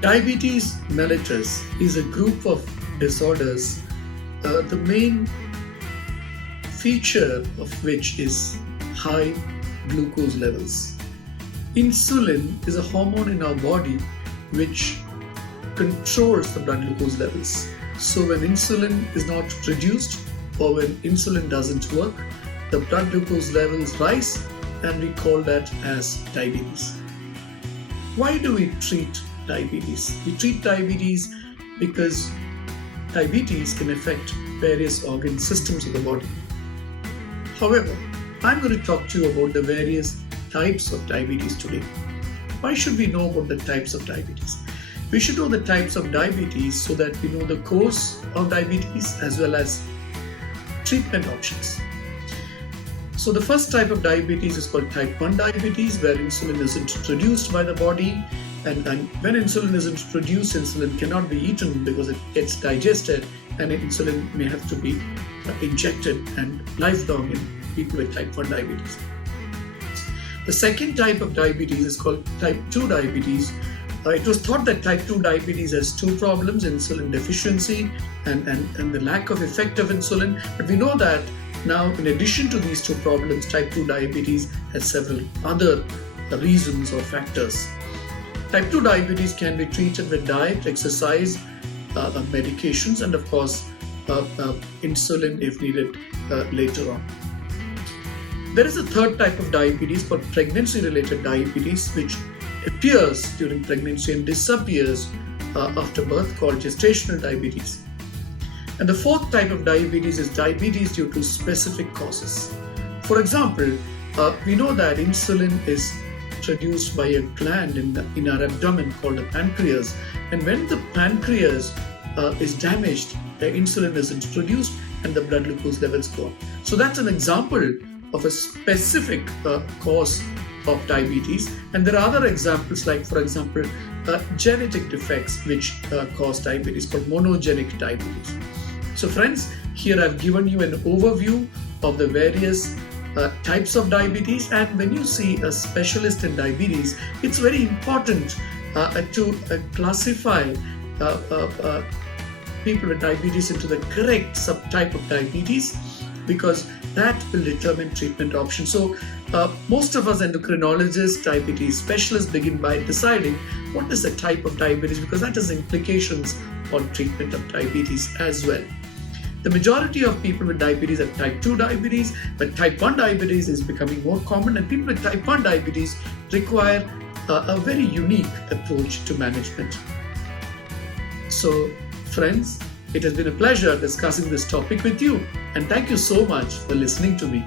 Diabetes mellitus is a group of disorders, the main feature of which is high glucose levels. Insulin is a hormone in our body which controls the blood glucose levels. So when insulin is not produced or when insulin doesn't work, the blood glucose levels rise and we call that as diabetes. Why do we treat diabetes? We treat diabetes because diabetes can affect various organ systems of the body. However, I'm going to talk to you about the various types of diabetes today. Why should we know about the types of diabetes? We should know the types of diabetes so that we know the cause of diabetes as well as treatment options. So the first type of diabetes is called type 1 diabetes, where insulin isn't produced by the body, and when insulin isn't produced, insulin cannot be eaten because it gets digested, and insulin may have to be injected and lifelong in people with type 1 diabetes. The second type of diabetes is called type 2 diabetes. It was thought that type 2 diabetes has two problems: insulin deficiency and the lack of effect of insulin. But we know that now, in addition to these two problems, type 2 diabetes has several other reasons or factors. Type 2 diabetes can be treated with diet, exercise, medications, and of course, insulin if needed later on. There is a third type of diabetes called pregnancy-related diabetes, which appears during pregnancy and disappears after birth, called gestational diabetes. And the fourth type of diabetes is diabetes due to specific causes. For example, we know that insulin is produced by a gland in our abdomen called the pancreas. And when the pancreas is damaged, the insulin isn't produced and the blood glucose levels go up. So that's an example of a specific cause of diabetes. And there are other examples like, for example, genetic defects which cause diabetes, called monogenic diabetes. So friends, here I've given you an overview of the various types of diabetes, and when you see a specialist in diabetes, it's very important to classify people with diabetes into the correct subtype of diabetes, because that will determine treatment options. So most of us endocrinologists, diabetes specialists begin by deciding what is the type of diabetes, because that has implications on treatment of diabetes as well. The majority of people with diabetes have type 2 diabetes, but type 1 diabetes is becoming more common, and people with type 1 diabetes require a very unique approach to management. So friends, it has been a pleasure discussing this topic with you, and thank you so much for listening to me.